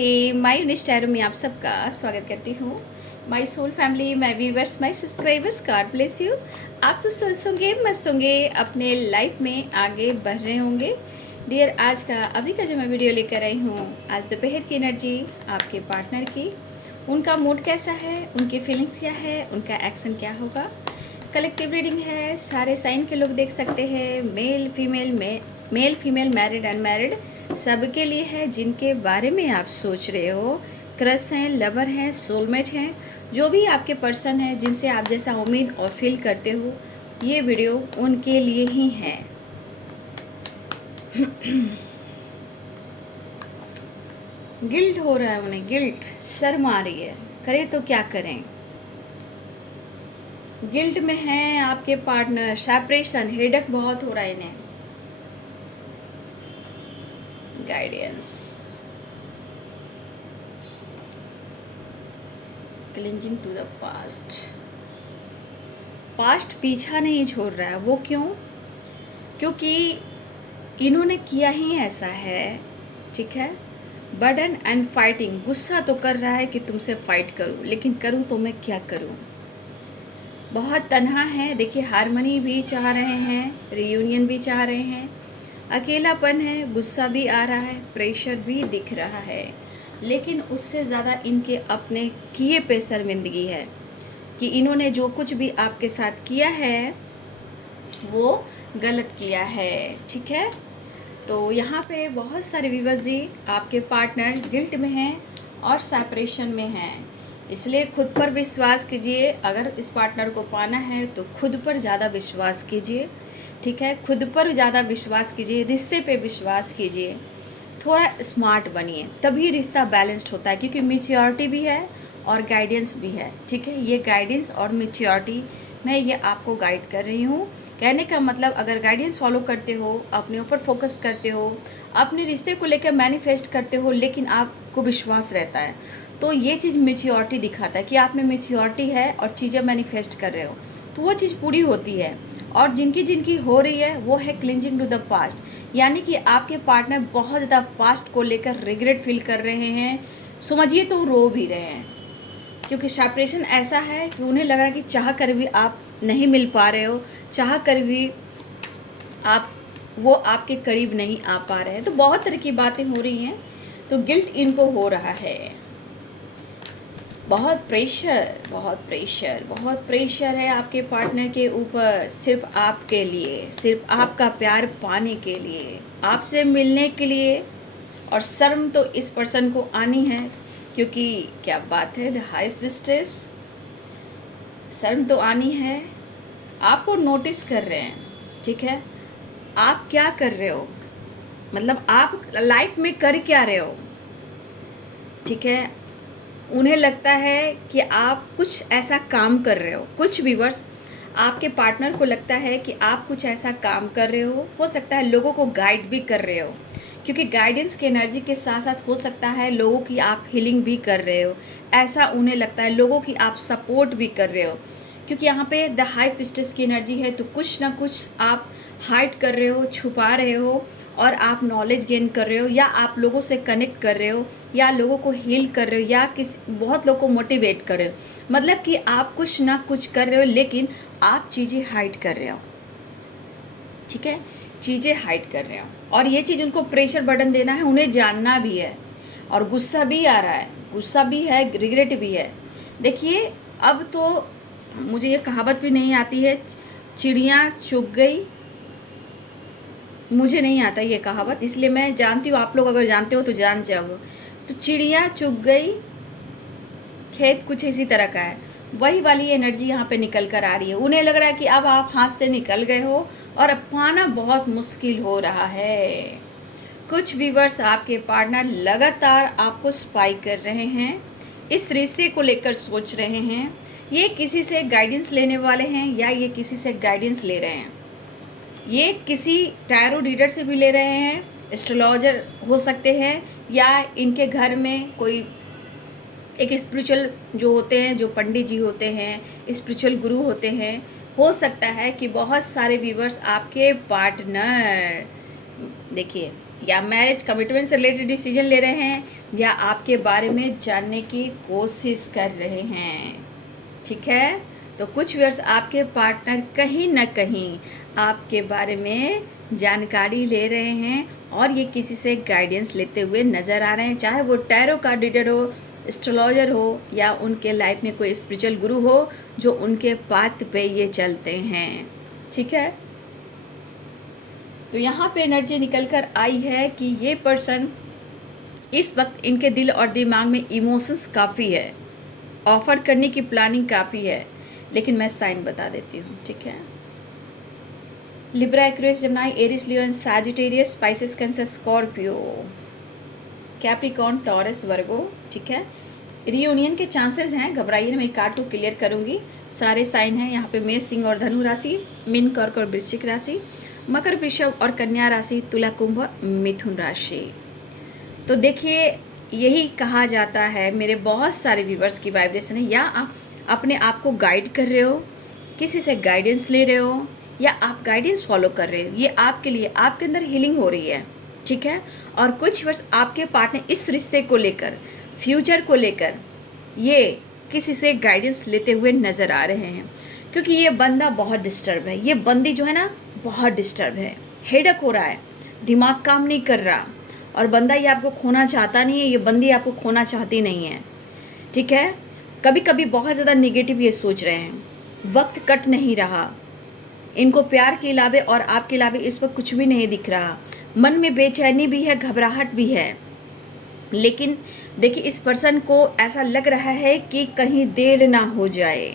नमस्ते, माय यूनिस्टारो में आप सबका स्वागत करती हूँ। My soul family, my viewers, my subscribers, God bless you. आप सब स्वस्थ होंगे, मस्त होंगे, अपने लाइफ में आगे बढ़ रहे होंगे। डियर, आज का अभी का जो मैं वीडियो लेकर आई हूँ, आज दोपहर की एनर्जी आपके पार्टनर की, उनका मूड कैसा है, उनकी फीलिंग्स क्या है, उनका एक्शन क्या होगा। कलेक्टिव रीडिंग है, सारे साइन के लोग देख सकते हैं, मेल फीमेल, मैरिड अनमैरिड, सबके लिए है। जिनके बारे में आप सोच रहे हो, क्रश हैं, लवर हैं, सोलमेट हैं, जो भी आपके पर्सन हैं जिनसे आप जैसा उम्मीद और फील करते हो, ये वीडियो उनके लिए ही है। गिल्ट हो रहा है उन्हें, गिल्ट, शर्म आ रही है, करें तो क्या करें। गिल्ट में हैं आपके पार्टनर, सेपरेशन, हेडेक बहुत हो रहा है इन्हें। Guidance, clinging to the past. Past पीछा नहीं छोड़ रहा है, वो क्यों? क्योंकि इन्होंने किया ही ऐसा है, ठीक है। बर्डन एंड फाइटिंग, गुस्सा तो कर रहा है कि तुमसे फाइट करूं, लेकिन करूं तो मैं क्या करूं। बहुत तन्हा है, देखिए, हारमनी भी चाह रहे हैं, रियूनियन भी चाह रहे हैं, अकेलापन है, गुस्सा भी आ रहा है, प्रेशर भी दिख रहा है, लेकिन उससे ज़्यादा इनके अपने किए पे शर्मिंदगी है कि इन्होंने जो कुछ भी आपके साथ किया है वो गलत किया है, ठीक है। तो यहाँ पे बहुत सारे व्यूअर्स जी, आपके पार्टनर गिल्ट में हैं और सेपरेशन में हैं, इसलिए खुद पर विश्वास कीजिए। अगर इस पार्टनर को पाना है तो खुद पर ज़्यादा विश्वास कीजिए, ठीक है। खुद पर ज़्यादा विश्वास कीजिए, रिश्ते पे विश्वास कीजिए, थोड़ा स्मार्ट बनिए, तभी रिश्ता बैलेंस्ड होता है। क्योंकि मैच्योरिटी भी है और गाइडेंस भी है, ठीक है। ये गाइडेंस और मैच्योरिटी मैं ये आपको गाइड कर रही हूँ। कहने का मतलब, अगर गाइडेंस फॉलो करते हो, अपने ऊपर फोकस करते हो, अपने रिश्ते को लेकर मैनिफेस्ट करते हो, लेकिन आपको विश्वास रहता है, तो ये चीज़ मैच्योरिटी दिखाता है कि आप में मैच्योरिटी है और चीज़ें मैनिफेस्ट कर रहे हो, तो वो चीज़ पूरी होती है। और जिनकी जिनकी हो रही है वो है क्लिंजिंग टू द पास्ट, यानी कि आपके पार्टनर बहुत ज़्यादा पास्ट को लेकर रिग्रेट फील कर रहे हैं, समझिए तो रो भी रहे हैं। क्योंकि सेपरेशन ऐसा है कि उन्हें लग रहा है कि चाह कर भी आप नहीं मिल पा रहे हो, चाह कर भी आप वो आपके करीब नहीं आ पा रहे हैं, तो बहुत तरह की बातें हो रही हैं। तो गिल्ट इनको हो रहा है, बहुत प्रेशर, बहुत प्रेशर, बहुत प्रेशर है आपके पार्टनर के ऊपर, सिर्फ आपके लिए, सिर्फ आपका प्यार पाने के लिए, आपसे मिलने के लिए। और शर्म तो इस पर्सन को आनी है, क्योंकि क्या बात है, द हाई प्रिस्टेस, शर्म तो आनी है। आपको नोटिस कर रहे हैं, ठीक है। आप क्या कर रहे हो, मतलब आप लाइफ में कर क्या रहे हो, ठीक है। उन्हें लगता है कि आप कुछ ऐसा काम कर रहे हो, कुछ व्यूअर्स, आपके पार्टनर को लगता है कि आप कुछ ऐसा काम कर रहे हो सकता है लोगों को गाइड भी कर रहे हो, क्योंकि गाइडेंस की एनर्जी के साथ साथ हो सकता है लोगों की आप हीलिंग भी कर रहे हो, ऐसा उन्हें लगता है। लोगों की आप सपोर्ट भी कर रहे हो, क्योंकि यहाँ पे द हाई प्रिस्टेस की एनर्जी है, तो कुछ ना कुछ आप हाइड कर रहे हो, छुपा रहे हो, और आप नॉलेज गेन कर रहे हो, या आप लोगों से कनेक्ट कर रहे हो, या लोगों को हील कर रहे हो, या बहुत लोगों को मोटिवेट कर रहे हो। मतलब कि आप कुछ ना कुछ कर रहे हो, लेकिन आप चीज़ें हाइड कर रहे हो, ठीक है, चीज़ें हाइड कर रहे हो। और ये चीज़ उनको प्रेशर बर्डन देना है, उन्हें जानना भी है, और गुस्सा भी आ रहा है, गुस्सा भी है, रिग्रेट भी है। देखिए, अब तो मुझे ये कहावत भी नहीं आती है, चिड़िया चुग गई, मुझे नहीं आता ये कहावत, इसलिए मैं जानती हूँ, आप लोग अगर जानते हो तो जान जाओगे। तो चिड़िया चुग गई, खेत कुछ इसी तरह का है, वही वाली एनर्जी यहाँ पे निकल कर आ रही है। उन्हें लग रहा है कि अब आप हाथ से निकल गए हो और अब पाना बहुत मुश्किल हो रहा है। कुछ व्यूअर्स, आपके पार्टनर लगातार आपको स्पाई कर रहे हैं, इस रिश्ते को लेकर सोच रहे हैं। ये किसी से गाइडेंस लेने वाले हैं, या ये किसी से गाइडेंस ले रहे हैं, ये किसी टैरो रीडर से भी ले रहे हैं, एस्ट्रोलॉजर हो सकते हैं, या इनके घर में कोई एक स्पिरिचुअल जो होते हैं, जो पंडित जी होते हैं, स्पिरिचुअल गुरु होते हैं। हो सकता है कि बहुत सारे व्यूवर्स, आपके पार्टनर, देखिए, या मैरिज कमिटमेंट से रिलेटेड डिसीजन ले रहे हैं, या आपके बारे में जानने की कोशिश कर रहे हैं, ठीक है। तो कुछ व्यूअर्स आपके पार्टनर कहीं ना कहीं आपके बारे में जानकारी ले रहे हैं और ये किसी से गाइडेंस लेते हुए नज़र आ रहे हैं, चाहे वो टैरो कार्ड रीडर हो, एस्ट्रोलॉजर हो, या उनके लाइफ में कोई स्पिरिचुअल गुरु हो जो उनके पाथ पे ये चलते हैं, ठीक है। तो यहाँ पे एनर्जी निकल कर आई है कि ये पर्सन इस वक्त इनके दिल और दिमाग में इमोशंस काफ़ी है, ऑफर करने की प्लानिंग काफ़ी है, लेकिन मैं साइन बता देती हूँ, ठीक है। Libra, Aquarius, Gemini, Aries, Leo and Sagittarius, spices, Cancer, Scorpio, Capricorn, Taurus, Virgo, ठीक है। रियूनियन के चांसेस हैं, घबराइए, मैं कार्ड को क्लियर करूंगी। सारे साइन हैं यहाँ पे, मेष, सिंह और धनु राशि, मीन, कर्क और वृश्चिक राशि, मकर, वृषभ और कन्या राशि, तुला, कुंभ और मिथुन राशि। तो देखिए, यही कहा जाता है, मेरे बहुत सारे व्यूवर्स की वाइब्रेशन है, या आप अपने आप को गाइड कर रहे हो, किसी से गाइडेंस ले रहे हो, या आप गाइडेंस फॉलो कर रहे हो, ये आपके लिए, आपके अंदर हीलिंग हो रही है, ठीक है। और कुछ वर्ष आपके पार्टनर इस रिश्ते को लेकर, फ्यूचर को लेकर, ये किसी से गाइडेंस लेते हुए नज़र आ रहे हैं, क्योंकि ये बंदा बहुत डिस्टर्ब है, ये बंदी जो है ना बहुत डिस्टर्ब है, हेडक हो रहा है, दिमाग काम नहीं कर रहा, और बंदा ये आपको खोना चाहता नहीं है, ये बंदी आपको खोना चाहती नहीं है, ठीक है। कभी कभी बहुत ज़्यादा नेगेटिव ये सोच रहे हैं, वक्त कट नहीं रहा, इनको प्यार के अलावे और आपके अलावे इस वक्त कुछ भी नहीं दिख रहा, मन में बेचैनी भी है, घबराहट भी है। लेकिन देखिए, इस पर्सन को ऐसा लग रहा है कि कहीं देर ना हो जाए,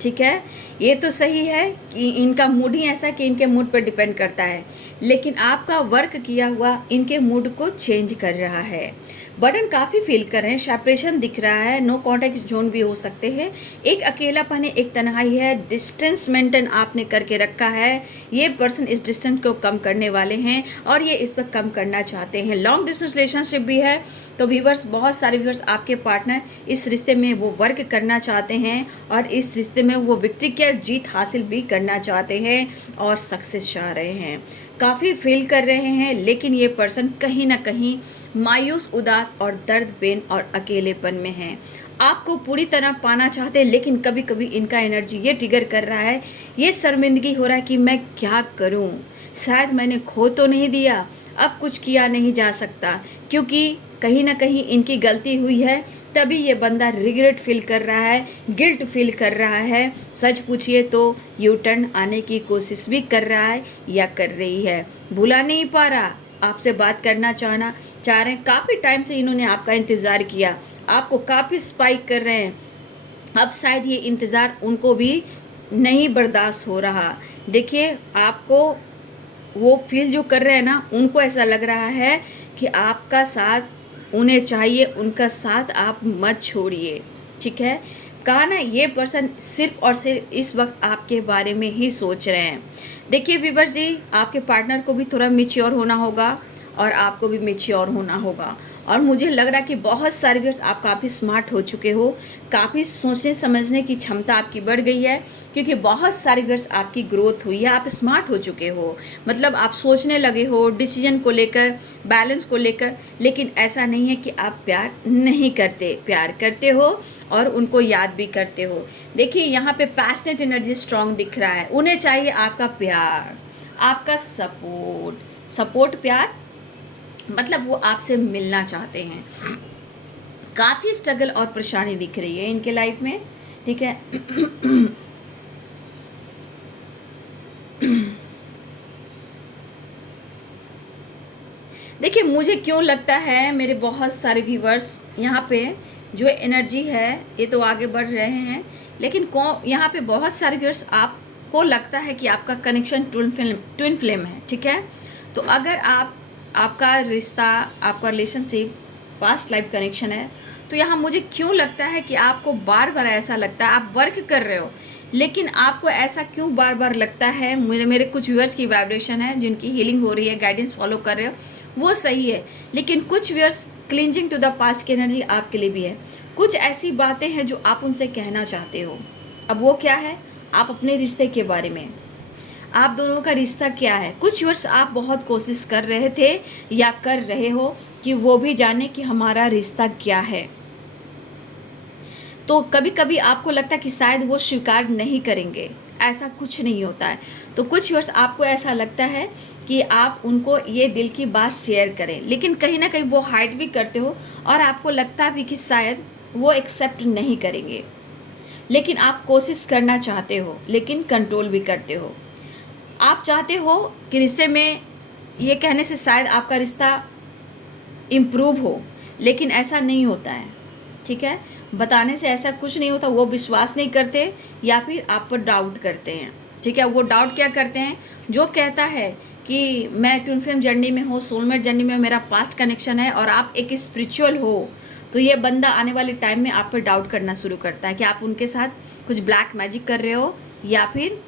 ठीक है। ये तो सही है कि इनका मूड ही ऐसा है कि इनके मूड पर डिपेंड करता है, लेकिन आपका वर्क किया हुआ इनके मूड को चेंज कर रहा है। बर्डन काफ़ी फील कर रहे हैं, सेपरेशन दिख रहा है, नो कॉन्टैक्ट जोन भी हो सकते हैं, एक अकेलापन है, एक तन्हाई है, डिस्टेंस मेंटेन आपने करके रखा है। ये पर्सन इस डिस्टेंस को कम करने वाले हैं और ये इस पर कम करना चाहते हैं। लॉन्ग डिस्टेंस रिलेशनशिप भी है, तो व्यूवर्स, बहुत सारे व्यूवर्स आपके पार्टनर इस रिश्ते में वो वर्क करना चाहते हैं और इस रिश्ते में वो विक्ट्री की जीत हासिल भी करना चाहते हैं और सक्सेस चाह रहे हैं। काफ़ी फील कर रहे हैं, लेकिन ये पर्सन कहीं ना कहीं मायूस, उदास और दर्द, पेन और अकेलेपन में है। आपको पूरी तरह पाना चाहते हैं, लेकिन कभी कभी इनका एनर्जी ये ट्रिगर कर रहा है, ये शर्मिंदगी हो रहा है कि मैं क्या करूं, शायद मैंने खो तो नहीं दिया, अब कुछ किया नहीं जा सकता, क्योंकि कहीं ना कहीं इनकी गलती हुई है, तभी ये बंदा रिग्रेट फील कर रहा है, गिल्ट फील कर रहा है। सच पूछिए तो यू टर्न आने की कोशिश भी कर रहा है या कर रही है, भुला नहीं पा रहा, आपसे बात करना चाह रहे हैं। काफ़ी टाइम से इन्होंने आपका इंतज़ार किया, आपको काफ़ी स्पाइक कर रहे हैं, अब शायद ये इंतज़ार उनको भी नहीं बर्दाश्त हो रहा। देखिए, आपको वो फील जो कर रहे हैं ना, उनको ऐसा लग रहा है कि आपका साथ उन्हें चाहिए, उनका साथ आप मत छोड़िए, ठीक है। कहा ना, ये पर्सन सिर्फ और सिर्फ इस वक्त आपके बारे में ही सोच रहे हैं। देखिए व्यूअर्स जी, आपके पार्टनर को भी थोड़ा मैच्योर होना होगा और आपको भी मैच्योर होना होगा। और मुझे लग रहा है कि बहुत सारे व्यूअर्स आप काफ़ी स्मार्ट हो चुके हो, काफ़ी सोचने समझने की क्षमता आपकी बढ़ गई है, क्योंकि बहुत सारे व्यूअर्स आपकी ग्रोथ हुई है, आप स्मार्ट हो चुके हो, मतलब आप सोचने लगे हो डिसीजन को लेकर, बैलेंस को लेकर। लेकिन ऐसा नहीं है कि आप प्यार नहीं करते, प्यार करते हो और उनको याद भी करते हो। देखिए, यहाँ पे पैशनेट एनर्जी स्ट्रांग दिख रहा है, उन्हें चाहिए आपका प्यार, आपका सपोर्ट, प्यार, मतलब वो आपसे मिलना चाहते हैं। काफ़ी स्ट्रगल और परेशानी दिख रही है इनके लाइफ में, ठीक है। देखिए, मुझे क्यों लगता है, मेरे बहुत सारे व्यूवर्स यहाँ पे जो एनर्जी है, ये तो आगे बढ़ रहे हैं, लेकिन यहाँ पे बहुत सारे व्यूवर्स आपको लगता है कि आपका कनेक्शन ट्विन फ्लेम है, ठीक है। तो अगर आपका रिश्ता, आपका रिलेशनशिप पास्ट लाइफ कनेक्शन है, तो यहाँ मुझे क्यों लगता है कि आपको बार बार ऐसा लगता है, आप वर्क कर रहे हो, लेकिन आपको ऐसा क्यों बार बार लगता है। मेरे कुछ व्यूअर्स की वाइब्रेशन है, जिनकी हीलिंग हो रही है, गाइडेंस फॉलो कर रहे हो, वो सही है, लेकिन कुछ viewers clinging to the past की एनर्जी आपके लिए भी है। कुछ ऐसी बातें हैं जो आप उनसे कहना चाहते हो। अब वो क्या है, आप अपने रिश्ते के बारे में, आप दोनों का रिश्ता क्या है। कुछ वर्ष आप बहुत कोशिश कर रहे थे या कर रहे हो कि वो भी जाने कि हमारा रिश्ता क्या है। तो कभी कभी आपको लगता है कि शायद वो स्वीकार नहीं करेंगे, ऐसा कुछ नहीं होता है। तो कुछ वर्ष आपको ऐसा लगता है कि आप उनको ये दिल की बात शेयर करें, लेकिन कहीं ना कहीं वो हाइड भी करते हो और आपको लगता भी कि शायद वो एक्सेप्ट नहीं करेंगे, लेकिन आप कोशिश करना चाहते हो, लेकिन कंट्रोल भी करते हो। आप चाहते हो कि रिश्ते में ये कहने से शायद आपका रिश्ता इम्प्रूव हो, लेकिन ऐसा नहीं होता है। ठीक है, बताने से ऐसा कुछ नहीं होता। वो विश्वास नहीं करते या फिर आप पर डाउट करते हैं। ठीक है, वो डाउट क्या करते हैं, जो कहता है कि मैं ट्विन फ्लेम जर्नी में हूँ, सोलमेट जर्नी में मेरा पास्ट कनेक्शन है और आप एक स्पिरिचुअल हो, तो ये बंदा आने वाले टाइम में आप पर डाउट करना शुरू करता है कि आप उनके साथ कुछ ब्लैक मैजिक कर रहे हो या फिर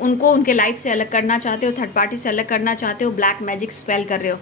उनको उनके लाइफ से अलग करना चाहते हो, थर्ड पार्टी से अलग करना चाहते हो, ब्लैक मैजिक स्पेल कर रहे हो।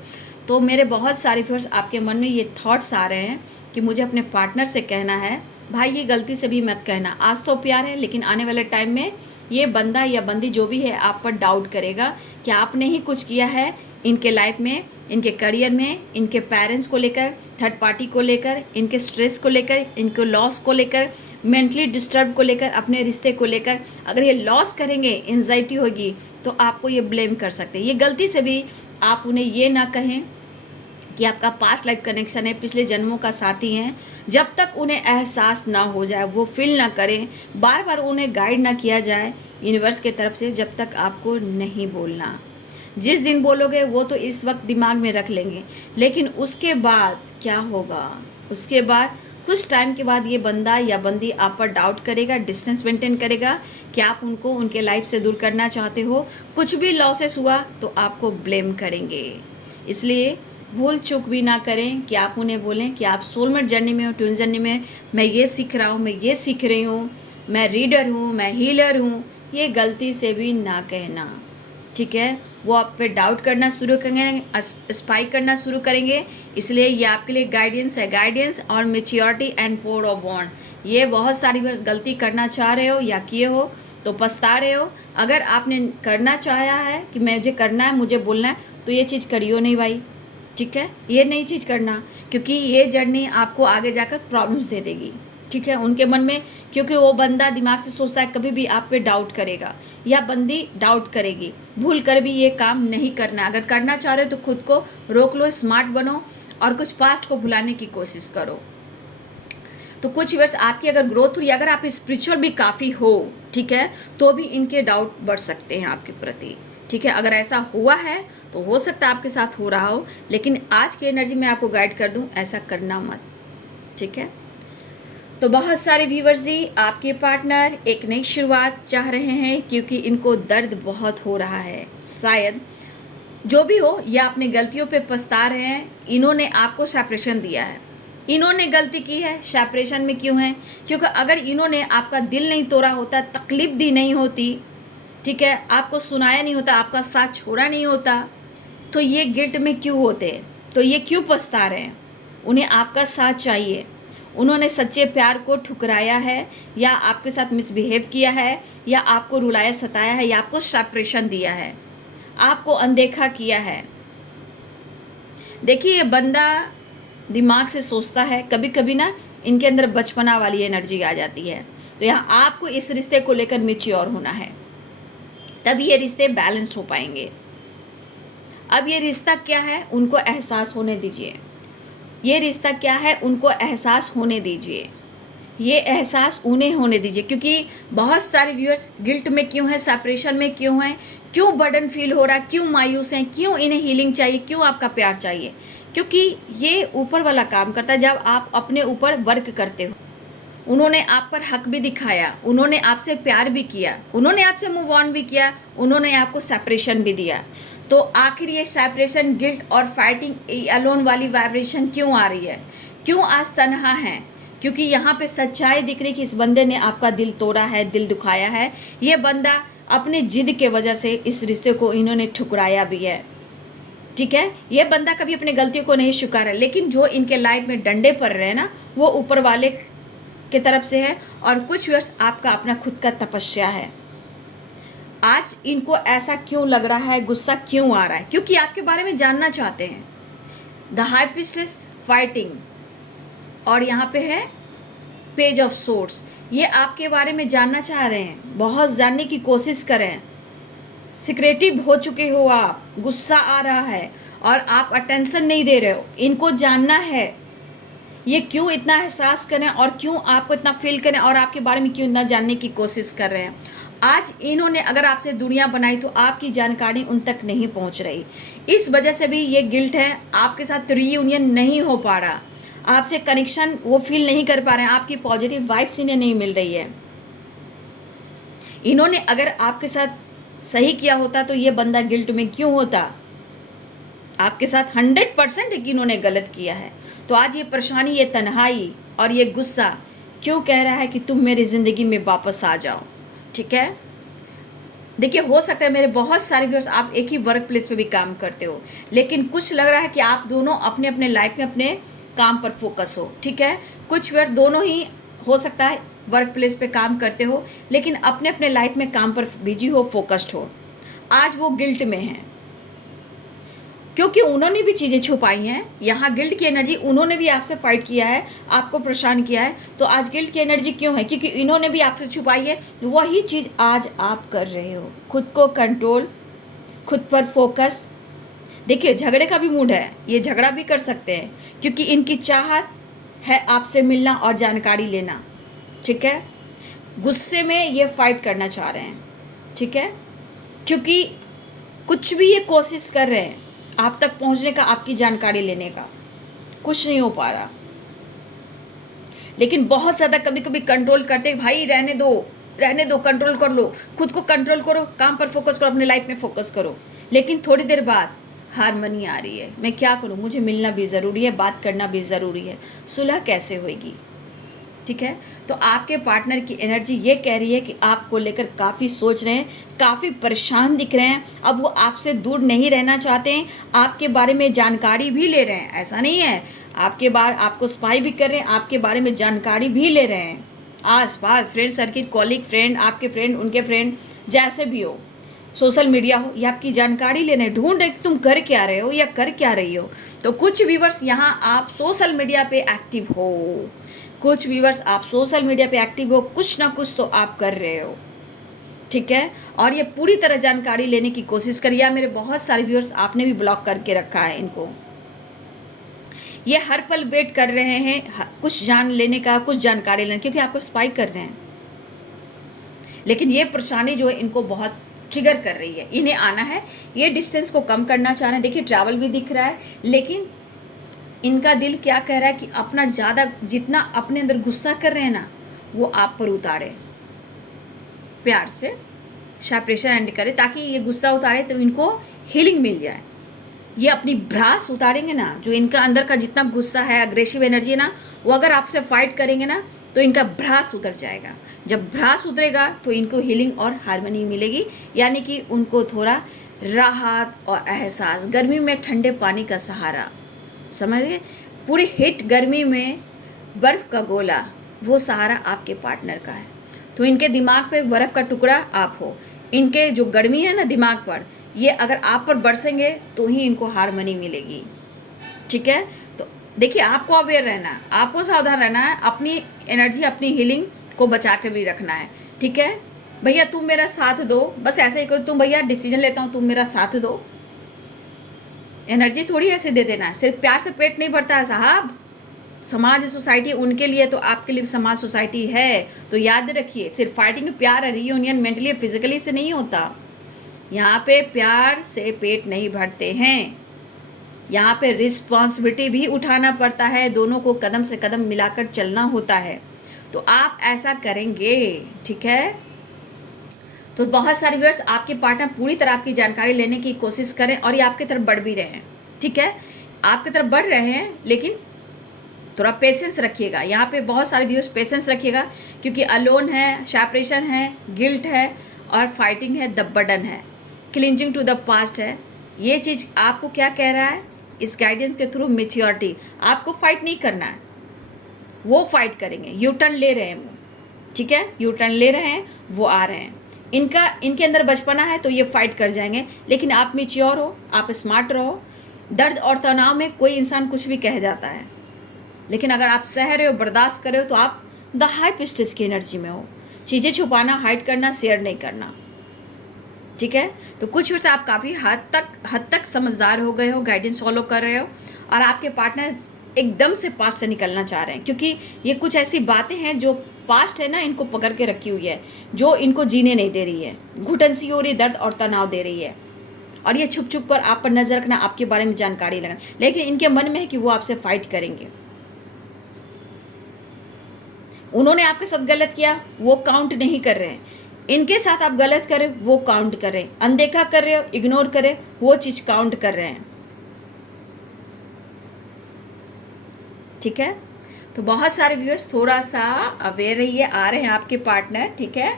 तो मेरे बहुत सारे व्यूअर्स आपके मन में ये थॉट्स आ रहे हैं कि मुझे अपने पार्टनर से कहना है, भाई ये गलती से भी मत कहना, आज तो प्यार है लेकिन आने वाले टाइम में ये बंदा या बंदी जो भी है आप पर डाउट करेगा कि आपने ही कुछ किया है इनके लाइफ में, इनके करियर में, इनके पेरेंट्स को लेकर, थर्ड पार्टी को लेकर, इनके स्ट्रेस को लेकर, इनको लॉस को लेकर, मेंटली डिस्टर्ब को लेकर, अपने रिश्ते को लेकर। अगर ये लॉस करेंगे, एंजाइटी होगी, तो आपको ये ब्लेम कर सकते हैं। ये गलती से भी आप उन्हें ये ना कहें कि आपका पास्ट लाइफ कनेक्शन है, पिछले जन्मों का साथी हैं। जब तक उन्हें एहसास ना हो जाए, वो फील ना करें, बार बार उन्हें गाइड ना किया जाए यूनिवर्स की तरफ से, जब तक आपको नहीं बोलना। जिस दिन बोलोगे वो तो इस वक्त दिमाग में रख लेंगे, लेकिन उसके बाद क्या होगा, उसके बाद कुछ टाइम के बाद ये बंदा या बंदी आप पर डाउट करेगा, डिस्टेंस मेंटेन करेगा कि आप उनको उनके लाइफ से दूर करना चाहते हो। कुछ भी लॉसेस हुआ तो आपको ब्लेम करेंगे। इसलिए भूल चूक भी ना करें कि आप उन्हें बोलें कि आप सोलमेट जर्नी में हो, ट्विन जर्नी में, मैं ये सीख रहा हूँ, मैं ये सीख रही हूँ, मैं रीडर हूँ, मैं हीलर हूँ। ये गलती से भी ना कहना। ठीक है, वो आप पे डाउट करना शुरू करेंगे, स्पाई करना शुरू करेंगे। इसलिए ये आपके लिए गाइडेंस है, गाइडेंस और मेच्योरिटी एंड 4 ऑफ वॉन्ड्स। ये बहुत सारी गलती करना चाह रहे हो या किए हो तो पछता रहे हो। अगर आपने करना चाहा है कि मुझे करना है, मुझे बोलना है, तो ये चीज़ करियो नहीं भाई। ठीक है, ये नई चीज़ करना, क्योंकि ये जर्नी आपको आगे जाकर प्रॉब्लम्स दे देगी। ठीक है, उनके मन में, क्योंकि वो बंदा दिमाग से सोचता है कभी भी आप पे डाउट करेगा या बंदी डाउट करेगी। भूल कर भी ये काम नहीं करना। अगर करना चाह रहे हो तो खुद को रोक लो, स्मार्ट बनो और कुछ पास्ट को भुलाने की कोशिश करो। तो कुछ वर्ष आपकी अगर ग्रोथ हुई, अगर आप स्पिरिचुअल भी काफ़ी हो, ठीक है, तो भी इनके डाउट बढ़ सकते हैं आपके प्रति। ठीक है, अगर ऐसा हुआ है तो हो सकता है आपके साथ हो रहा हो, लेकिन आज की एनर्जी में आपको गाइड कर दूं, ऐसा करना मत। ठीक है, तो बहुत सारे व्यूवर्स जी आपके पार्टनर एक नई शुरुआत चाह रहे हैं, क्योंकि इनको दर्द बहुत हो रहा है। शायद जो भी हो, या अपनी गलतियों पे पछता रहे हैं। इन्होंने आपको सेपरेशन दिया है, इन्होंने गलती की है, सेपरेशन में क्यों है? क्योंकि अगर इन्होंने आपका दिल नहीं तोड़ा होता, तकलीफ दी नहीं होती, ठीक है, आपको सुनाया नहीं होता, आपका साथ छोड़ा नहीं होता, तो ये गिल्ट में क्यों होते? तो ये क्यों पछता रहे हैं? उन्हें आपका साथ चाहिए। उन्होंने सच्चे प्यार को ठुकराया है, या आपके साथ मिसबिहेव किया है, या आपको रुलाया सताया है, या आपको सेपरेशन दिया है, आपको अनदेखा किया है। देखिए, ये बंदा दिमाग से सोचता है, कभी कभी ना इनके अंदर बचपना वाली एनर्जी आ जाती है। तो यहाँ आपको इस रिश्ते को लेकर मैच्योर होना है, तब ये रिश्ते बैलेंस्ड हो पाएंगे। अब ये रिश्ता क्या है उनको एहसास होने दीजिए। ये रिश्ता क्या है उनको एहसास होने दीजिए। ये एहसास उन्हें होने दीजिए, क्योंकि बहुत सारे व्यूअर्स गिल्ट में क्यों हैं, सेपरेशन में क्यों हैं, क्यों बर्डन फील हो रहा है, क्यों मायूस हैं, क्यों इन्हें हीलिंग चाहिए, क्यों आपका प्यार चाहिए? क्योंकि ये ऊपर वाला काम करता है। जब आप अपने ऊपर वर्क करते हो, उन्होंने आप पर हक भी दिखाया, उन्होंने आपसे प्यार भी किया, उन्होंने आपसे मूव ऑन भी किया, उन्होंने आपको सेपरेशन भी दिया, तो आखिर ये सेपरेशन, गिल्ट और फाइटिंग अलोन वाली वाइब्रेशन क्यों आ रही है? क्यों आज तन्हा है? क्योंकि यहाँ पे सच्चाई दिख रही कि इस बंदे ने आपका दिल तोड़ा है, दिल दुखाया है। ये बंदा अपने जिद के वजह से इस रिश्ते को इन्होंने ठुकराया भी है। ठीक है, ये बंदा कभी अपनी गलतियों को नहीं स्वीकारा, लेकिन जो इनके लाइफ में डंडे पड़ रहे हैं ना, वो ऊपर वाले की तरफ से है, और कुछ वर्ष आपका अपना खुद का तपस्या है। आज इनको ऐसा क्यों लग रहा है, गुस्सा क्यों आ रहा है? क्योंकि आपके बारे में जानना चाहते हैं। द हाई प्रीस्टेस फाइटिंग, और यहाँ पे है पेज ऑफ सोर्ड्स। ये आपके बारे में जानना चाह रहे हैं, बहुत जानने की कोशिश कर रहे हैं। सिक्रेटिव हो चुके हो आप, गुस्सा आ रहा है और आप अटेंशन नहीं दे रहे हो। इनको जानना है ये क्यों इतना एहसास करें और क्यों आपको इतना फील करें और आपके बारे में क्यों इतना जानने की कोशिश कर रहे हैं। आज इन्होंने अगर आपसे दुनिया बनाई तो आपकी जानकारी उन तक नहीं पहुंच रही। इस वजह से भी ये गिल्ट है, आपके साथ रीयूनियन नहीं हो पा रहा, आपसे कनेक्शन वो फील नहीं कर पा रहे हैं, आपकी पॉजिटिव वाइब्स इन्हें नहीं मिल रही है। इन्होंने अगर आपके साथ सही किया होता तो ये बंदा गिल्ट में क्यों होता? आपके साथ 100% इन्होंने गलत किया है। तो आज ये परेशानी, ये तन्हाई और ये गुस्सा क्यों कह रहा है कि तुम मेरी ज़िंदगी में वापस आ जाओ। ठीक है, देखिए हो सकता है मेरे बहुत सारे व्यूअर्स आप एक ही वर्क प्लेस पे भी काम करते हो, लेकिन कुछ लग रहा है कि आप दोनों अपने अपने लाइफ में अपने काम पर फोकस हो। ठीक है, कुछ व्यूअर्स दोनों ही हो सकता है वर्क प्लेस पे काम करते हो, लेकिन अपने अपने लाइफ में काम पर बिजी हो, फोकस्ड हो। आज वो गिल्ट में हैं क्योंकि उन्होंने भी चीज़ें छुपाई हैं। यहाँ गिल्ट की एनर्जी, उन्होंने भी आपसे फाइट किया है, आपको परेशान किया है। तो आज गिल्ट की एनर्जी क्यों है? क्योंकि इन्होंने भी आपसे छुपाई है। वही चीज़ आज आप कर रहे हो, खुद को कंट्रोल, खुद पर फोकस। देखिए झगड़े का भी मूड है, ये झगड़ा भी कर सकते हैं क्योंकि इनकी चाहत है आपसे मिलना और जानकारी लेना। ठीक है, गुस्से में ये फाइट करना चाह रहे हैं। ठीक है, क्योंकि कुछ भी ये कोशिश कर रहे हैं आप तक पहुंचने का, आपकी जानकारी लेने का, कुछ नहीं हो पा रहा। लेकिन बहुत ज़्यादा कभी कभी कंट्रोल करते, भाई रहने दो रहने दो, कंट्रोल कर लो, खुद को कंट्रोल करो, काम पर फोकस करो, अपने लाइफ में फोकस करो। लेकिन थोड़ी देर बाद हारमनी आ रही है, मैं क्या करूं, मुझे मिलना भी ज़रूरी है, बात करना भी ज़रूरी है, सुलह कैसे होएगी। ठीक है, तो आपके पार्टनर की एनर्जी ये कह रही है कि आपको लेकर काफ़ी सोच रहे हैं, काफ़ी परेशान दिख रहे हैं। अब वो आपसे दूर नहीं रहना चाहते हैं, आपके बारे में जानकारी भी ले रहे हैं। ऐसा नहीं है, आपको स्पाई भी कर रहे हैं, आपके बारे में जानकारी भी ले रहे हैं। आस पास फ्रेंड सर्किल, कॉलिग, फ्रेंड, आपके फ्रेंड, उनके फ्रेंड, जैसे भी हो, सोशल मीडिया हो, ये आपकी जानकारी लेने ढूंढ रहे कि तुम कर क्या रहे हो या कर क्या रही हो। तो कुछ व्यूवर्स यहाँ आप सोशल मीडिया पे एक्टिव हो, कुछ व्यूवर्स आप सोशल मीडिया पे एक्टिव हो, कुछ ना कुछ तो आप कर रहे हो। ठीक है, और ये पूरी तरह जानकारी लेने की कोशिश करिए। मेरे बहुत सारे व्यूवर्स आपने भी ब्लॉक करके रखा है इनको। ये हर पल वेट कर रहे हैं कुछ जान लेने का, कुछ जानकारी लेने, क्योंकि आपको स्पाई कर रहे हैं। लेकिन ये परेशानी जो है इनको बहुत ट्रिगर कर रही है, इन्हें आना है, ये डिस्टेंस को कम करना चाह रहे हैं। देखिए ट्रैवल भी दिख रहा है, लेकिन इनका दिल क्या कह रहा है कि अपना ज़्यादा जितना अपने अंदर गुस्सा कर रहे हैं ना, वो आप पर उतारे, प्यार से सेपरेशन एंड करे, ताकि ये गुस्सा उतारे तो इनको हीलिंग मिल जाए। ये अपनी भ्रास उतारेंगे ना, जो इनका अंदर का जितना गुस्सा है, अग्रेसिव एनर्जी है ना, वो अगर आपसे फाइट करेंगे ना तो इनका भ्रास उतर जाएगा। जब भ्रास उतरेगा तो इनको हीलिंग और हार्मनी मिलेगी, यानी कि उनको थोड़ा राहत और एहसास। गर्मी में ठंडे पानी का सहारा, समझ गए, पूरी हिट गर्मी में बर्फ़ का गोला, वो सहारा आपके पार्टनर का है। तो इनके दिमाग पे बर्फ़ का टुकड़ा आप हो। इनके जो गर्मी है ना दिमाग पर, ये अगर आप पर बरसेंगे तो ही इनको हार्मनी मिलेगी। ठीक है, तो देखिए आपको अवेयर रहना है, आपको सावधान रहना है, अपनी एनर्जी, अपनी हीलिंग को बचा के भी रखना है। ठीक है भैया, तुम मेरा साथ दो, बस ऐसे ही करो, तुम भैया डिसीजन लेता हूँ, तुम मेरा साथ दो। एनर्जी थोड़ी ऐसे दे देना है, सिर्फ प्यार से पेट नहीं भरता है साहब। समाज, सोसाइटी उनके लिए, तो आपके लिए समाज सोसाइटी है। तो याद रखिए, सिर्फ फाइटिंग, प्यार, रियूनियन मेंटली फिजिकली से नहीं होता। यहाँ पे प्यार से पेट नहीं भरते हैं, यहाँ पे रिस्पॉन्सिबिलिटी भी उठाना पड़ता है, दोनों को कदम से कदम मिलाकर चलना होता है। तो आप ऐसा करेंगे। ठीक है, तो बहुत सारे व्यूअर्स आपके पार्टनर पूरी तरह आपकी जानकारी लेने की कोशिश करें और ये आपकी तरफ बढ़ भी रहे हैं। ठीक है, आपकी तरफ बढ़ रहे हैं, लेकिन थोड़ा पेशेंस रखिएगा। यहाँ पे बहुत सारे व्यूअर्स पेशेंस रखिएगा, क्योंकि अलोन है, सेपरेशन है, गिल्ट है और फाइटिंग है, द बर्डन है, क्लिंजिंग टू द पास्ट है। ये चीज़ आपको क्या कह रहा है इस गाइडेंस के थ्रू? मैच्योरिटी। आपको फाइट नहीं करना है, वो फाइट करेंगे। यू टर्न ले रहे हैं वो, ठीक है, यू टर्न ले रहे हैं, वो आ रहे हैं। इनके अंदर बचपना है तो ये फाइट कर जाएंगे, लेकिन आप मैच्योर हो, आप स्मार्ट रहो। दर्द और तनाव में कोई इंसान कुछ भी कह जाता है, लेकिन अगर आप सह रहे हो, बर्दाश्त कर रहे हो, तो आप द हाई पिस्टिस की एनर्जी में हो। चीज़ें छुपाना, हाइड करना, शेयर नहीं करना, ठीक है। तो कुछ वर्ष आप काफ़ी हद तक समझदार हो गए हो, गाइडेंस फॉलो कर रहे हो, और आपके पार्टनर एकदम से पास्ट से निकलना चाह रहे हैं, क्योंकि ये कुछ ऐसी बातें हैं जो पास्ट है ना, इनको पकड़ के रखी हुई है, जो इनको जीने नहीं दे रही है, घुटन सी हो रही, दर्द और तनाव दे रही है, और ये छुप छुप कर आप पर नजर रखना, आपके बारे में जानकारी लेना, लेकिन इनके मन में है कि वो आपसे फाइट करेंगे। उन्होंने आपके साथ गलत किया, वो काउंट नहीं कर रहे हैं। इनके साथ आप गलत करें, वो काउंट कर रहे हैं। अनदेखा कर रहे हो, इग्नोर करें, वो चीज काउंट कर रहे हैं, ठीक है। तो बहुत सारे व्यूअर्स थोड़ा सा अवेयर रहिए, आ रहे हैं आपके पार्टनर, ठीक है।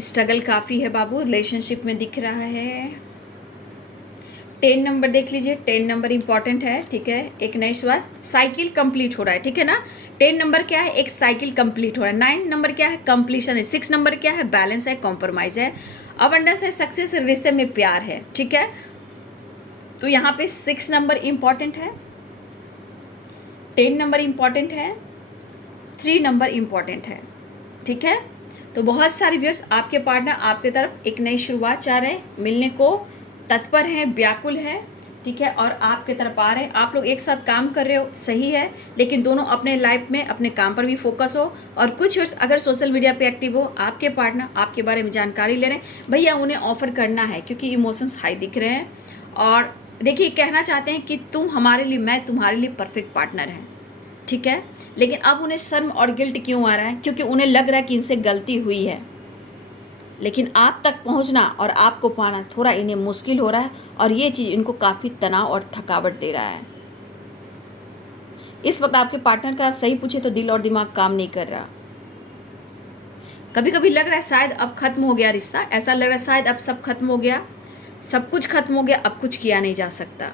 स्ट्रगल काफ़ी है बाबू, रिलेशनशिप में दिख रहा है। 10 नंबर देख लीजिए, 10 नंबर इंपॉर्टेंट है, ठीक है। एक नई शुरुआत, साइकिल कंप्लीट हो रहा है, ठीक है ना। 10 नंबर क्या है, एक साइकिल कंप्लीट हो रहा है। 9 नंबर क्या है, कंप्लीशन है। 6 नंबर क्या है, बैलेंस है, कॉम्प्रोमाइज है, अबंडेंस है, सक्सेस है, रिश्ते में प्यार है, ठीक है। तो यहाँ पे 6 नंबर इंपॉर्टेंट है, 10 नंबर इंपॉर्टेंट है, 3 नंबर इंपॉर्टेंट है, ठीक है। तो बहुत सारे व्यूअर्स, आपके पार्टनर आपके तरफ एक नई शुरुआत चाह रहे हैं, मिलने को तत्पर हैं, व्याकुल हैं, ठीक है, और आपके तरफ आ रहे हैं। आप लोग एक साथ काम कर रहे हो, सही है, लेकिन दोनों अपने लाइफ में अपने काम पर भी फोकस हो। और कुछ व्यूअर्स अगर सोशल मीडिया पे एक्टिव हो, आपके पार्टनर आपके बारे में जानकारी ले रहे हैं, भैया उन्हें ऑफर करना है, क्योंकि इमोशंस हाई दिख रहे हैं, और देखिए कहना चाहते हैं कि तुम हमारे लिए, मैं तुम्हारे लिए परफेक्ट पार्टनर है, ठीक है। लेकिन अब उन्हें शर्म और गिल्ट क्यों आ रहा है, क्योंकि उन्हें लग रहा है कि इनसे गलती हुई है, लेकिन आप तक पहुंचना और आपको पाना थोड़ा इन्हें मुश्किल हो रहा है, और ये चीज़ इनको काफ़ी तनाव और थकावट दे रहा है। इस वक्त आपके पार्टनर का सही पूछे तो दिल और दिमाग काम नहीं कर रहा। कभी कभी लग रहा है शायद अब खत्म हो गया रिश्ता, ऐसा लग रहा है शायद अब सब खत्म हो गया, सब कुछ खत्म हो गया, अब कुछ किया नहीं जा सकता,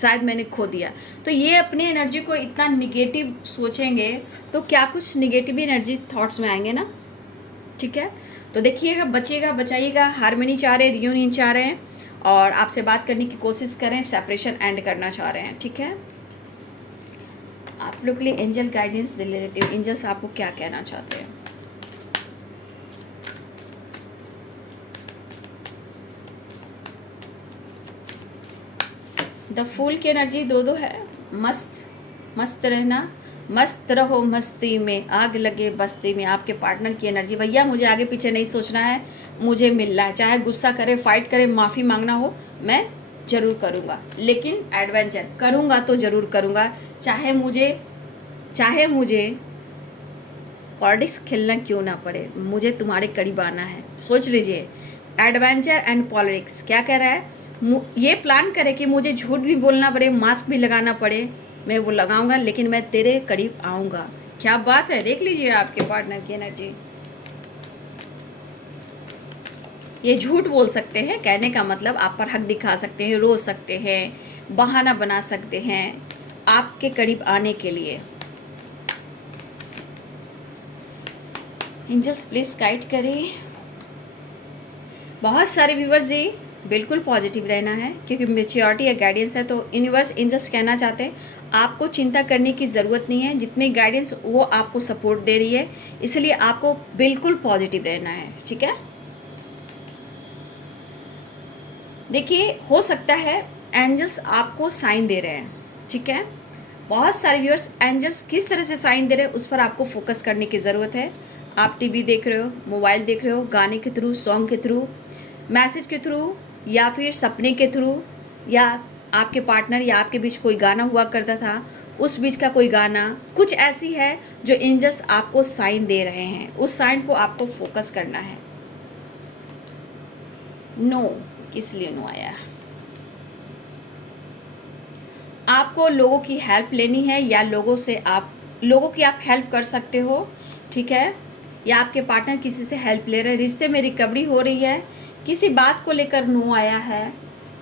शायद मैंने खो दिया। तो ये अपनी एनर्जी को इतना निगेटिव सोचेंगे तो क्या कुछ निगेटिव एनर्जी थॉट्स में आएंगे ना, ठीक है। तो देखिएगा, बचिएगा, बचाइएगा। हारमोनी चाह रहे हैं, रियूनियन चाह रहे हैं, और आपसे बात करने की कोशिश करें, सेपरेशन एंड करना चाह रहे हैं, ठीक है। आप लोग के लिए एंजल गाइडेंस दे लेती हूँ, एंजल्स आपको क्या कहना चाहते हैं। द फूल की एनर्जी 2 है, मस्त रहना, मस्त रहो मस्ती में, आग लगे बस्ती में। आपके पार्टनर की एनर्जी, भैया मुझे आगे पीछे नहीं सोचना है, मुझे मिलना है, चाहे गुस्सा करे, फाइट करे, माफ़ी मांगना हो, मैं ज़रूर करूँगा, लेकिन एडवेंचर करूँगा तो ज़रूर करूँगा, चाहे मुझे पॉलिटिक्स खेलना क्यों ना पड़े, मुझे तुम्हारे करीब आना है। सोच लीजिए, एडवेंचर एंड पॉलिटिक्स क्या कह रहा है, ये प्लान करे कि मुझे झूठ भी बोलना पड़े, मास्क भी लगाना पड़े, मैं वो लगाऊंगा, लेकिन मैं तेरे करीब आऊँगा। क्या बात है, देख लीजिए आपके पार्टनर की एनर्जी। ये झूठ बोल सकते हैं, कहने का मतलब आप पर हक दिखा सकते हैं, रो सकते हैं, बहाना बना सकते हैं आपके करीब आने के लिए। एंजल्स प्लीज गाइड करें। बहुत सारे व्यूवर्स जी बिल्कुल पॉजिटिव रहना है, क्योंकि मेच्योरिटी या गाइडेंस है। तो यूनिवर्स एंजल्स कहना चाहते हैं आपको चिंता करने की ज़रूरत नहीं है, जितनी गाइडेंस वो आपको सपोर्ट दे रही है, इसलिए आपको बिल्कुल पॉजिटिव रहना है, ठीक है। देखिए, हो सकता है एंजल्स आपको साइन दे रहे हैं, ठीक है। बहुत सारे व्यूअर्स एंजल्स किस तरह से साइन दे रहे हैं उस पर आपको फोकस करने की ज़रूरत है। आप टीवी देख रहे हो, मोबाइल देख रहे हो, गाने के थ्रू, सॉन्ग के थ्रू, मैसेज के थ्रू, या फिर सपने के थ्रू, या आपके पार्टनर या आपके बीच कोई गाना हुआ करता था, उस बीच का कोई गाना, कुछ ऐसी है जो एंजल्स आपको साइन दे रहे हैं, उस साइन को आपको फोकस करना है। नो, किस लिए नो आया? आपको लोगों की हेल्प लेनी है, या लोगों की आप हेल्प कर सकते हो, ठीक है। या आपके पार्टनर किसी से हेल्प ले रहे हैं, रिश्ते में रिकवरी हो रही है, किसी बात को लेकर नो आया है।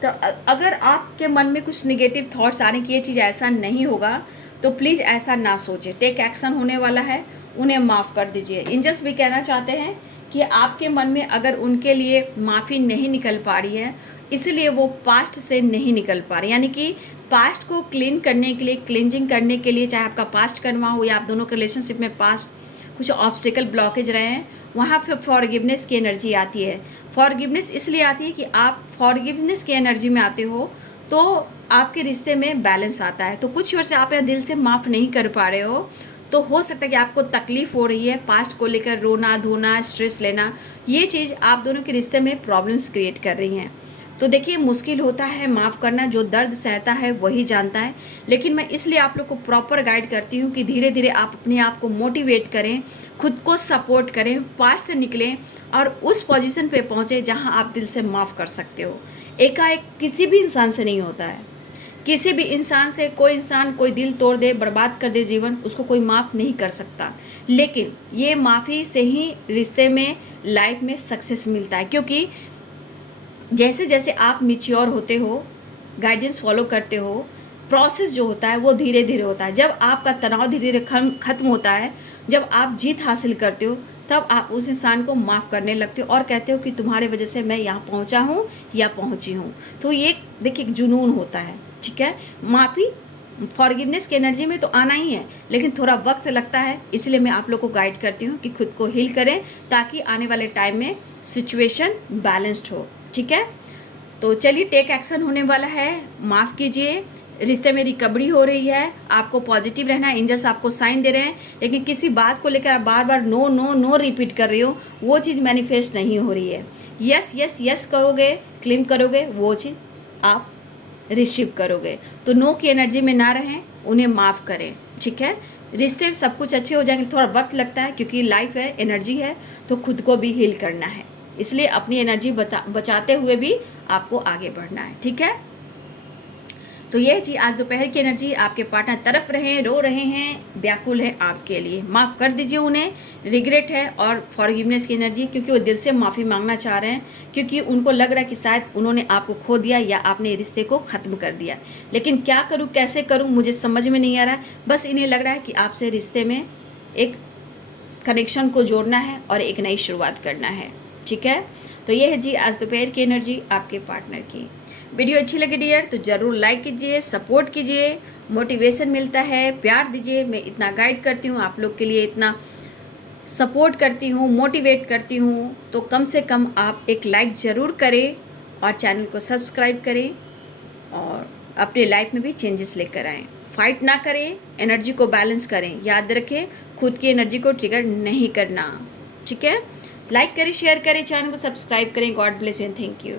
तो अगर आपके मन में कुछ निगेटिव थॉट्स आने की ये चीज़ ऐसा नहीं होगा, तो प्लीज़ ऐसा ना सोचें, टेक एक्शन होने वाला है, उन्हें माफ़ कर दीजिए। एंजल्स भी कहना चाहते हैं कि आपके मन में अगर उनके लिए माफ़ी नहीं निकल पा रही है, इसलिए वो पास्ट से नहीं निकल पा रहे, यानी कि पास्ट को क्लीन करने के लिए, क्लिनजिंग करने के लिए, चाहे आपका पास्ट करना हो या आप दोनों के रिलेशनशिप में पास्ट कुछ ऑब्स्टिकल ब्लॉकेज रहे हैं, वहाँ पे फॉरगिवनेस की एनर्जी आती है। फॉरगिवनेस इसलिए आती है कि आप फॉरगिवनेस की एनर्जी में आते हो तो आपके रिश्ते में बैलेंस आता है। तो कुछ वर्ष आप दिल से माफ़ नहीं कर पा रहे हो, तो हो सकता है कि आपको तकलीफ़ हो रही है, पास्ट को लेकर रोना धोना, स्ट्रेस लेना, ये चीज़ आप दोनों के रिश्ते में प्रॉब्लम्स क्रिएट कर रही हैं। तो देखिए, मुश्किल होता है माफ़ करना, जो दर्द सहता है वही जानता है। लेकिन मैं इसलिए आप लोग को प्रॉपर गाइड करती हूँ कि धीरे धीरे आप अपने आप को मोटिवेट करें, खुद को सपोर्ट करें, पास्ट से निकलें और उस पोजीशन पे पहुँचे जहाँ आप दिल से माफ़ कर सकते हो। एकाएक किसी भी इंसान से नहीं होता है। किसी भी इंसान से कोई इंसान कोई दिल तोड़ दे, बर्बाद कर दे जीवन, उसको कोई माफ़ नहीं कर सकता। लेकिन ये माफ़ी से ही रिश्ते में, लाइफ में सक्सेस मिलता है, क्योंकि जैसे जैसे आप मैच्योर होते हो, गाइडेंस फॉलो करते हो, प्रोसेस जो होता है वो धीरे धीरे होता है। जब आपका तनाव धीरे धीरे खत्म होता है, जब आप जीत हासिल करते हो, तब आप उस इंसान को माफ़ करने लगते हो और कहते हो कि तुम्हारे वजह से मैं यहाँ पहुँचा हूँ या पहुँची हूँ। तो ये देखिए एक जुनून होता है, ठीक है। माफ़ी फॉरगिवनेस की एनर्जी में तो आना ही है, लेकिन थोड़ा वक्त लगता है। इसलिए मैं आप लोग को गाइड करती हूँ कि खुद को हील करें ताकि आने वाले टाइम में सिचुएशन बैलेंस्ड हो, ठीक है। तो चलिए, टेक एक्शन होने वाला है, माफ़ कीजिए, रिश्ते में रिकवरी हो रही है, आपको पॉजिटिव रहना है। एंजल्स आपको साइन दे रहे हैं, लेकिन किसी बात को लेकर आप बार बार नो नो नो रिपीट कर रही हो, वो चीज़ मैनिफेस्ट नहीं हो रही है। यस यस यस करोगे, क्लेम करोगे, वो चीज़ आप रिसीव करोगे। तो नो की एनर्जी में ना रहें, उन्हें माफ़ करें, ठीक है। रिश्ते सब कुछ अच्छे हो जाएंगे, थोड़ा वक्त लगता है क्योंकि लाइफ है, एनर्जी है, तो खुद को भी हील करना है। इसलिए अपनी एनर्जी बचाते हुए भी आपको आगे बढ़ना है, ठीक है। तो ये जी आज दोपहर की एनर्जी, आपके पार्टनर तड़प रहे हैं, रो रहे हैं, व्याकुल है आपके लिए, माफ़ कर दीजिए उन्हें, रिग्रेट है और फॉरगिवनेस की एनर्जी, क्योंकि वो दिल से माफ़ी मांगना चाह रहे हैं, क्योंकि उनको लग रहा है कि शायद उन्होंने आपको खो दिया या आपने रिश्ते को ख़त्म कर दिया। लेकिन क्या करूँ, कैसे करूँ, मुझे समझ में नहीं आ रहा है। बस इन्हें लग रहा है कि आपसे रिश्ते में एक कनेक्शन को जोड़ना है और एक नई शुरुआत करना है, ठीक है। तो ये है जी आज दोपहर की एनर्जी आपके पार्टनर की। वीडियो अच्छी लगी डियर तो ज़रूर लाइक कीजिए, सपोर्ट कीजिए, मोटिवेशन मिलता है, प्यार दीजिए। मैं इतना गाइड करती हूँ आप लोग के लिए, इतना सपोर्ट करती हूँ, मोटिवेट करती हूँ, तो कम से कम आप एक लाइक ज़रूर करें और चैनल को सब्सक्राइब करें और अपने लाइफ में भी चेंजेस लेकर आएँ। फाइट ना करें, एनर्जी को बैलेंस करें। याद रखें, खुद की एनर्जी को ट्रिगर नहीं करना, ठीक है। लाइक करें, शेयर करें, चैनल को सब्सक्राइब करें। God bless you and thank you.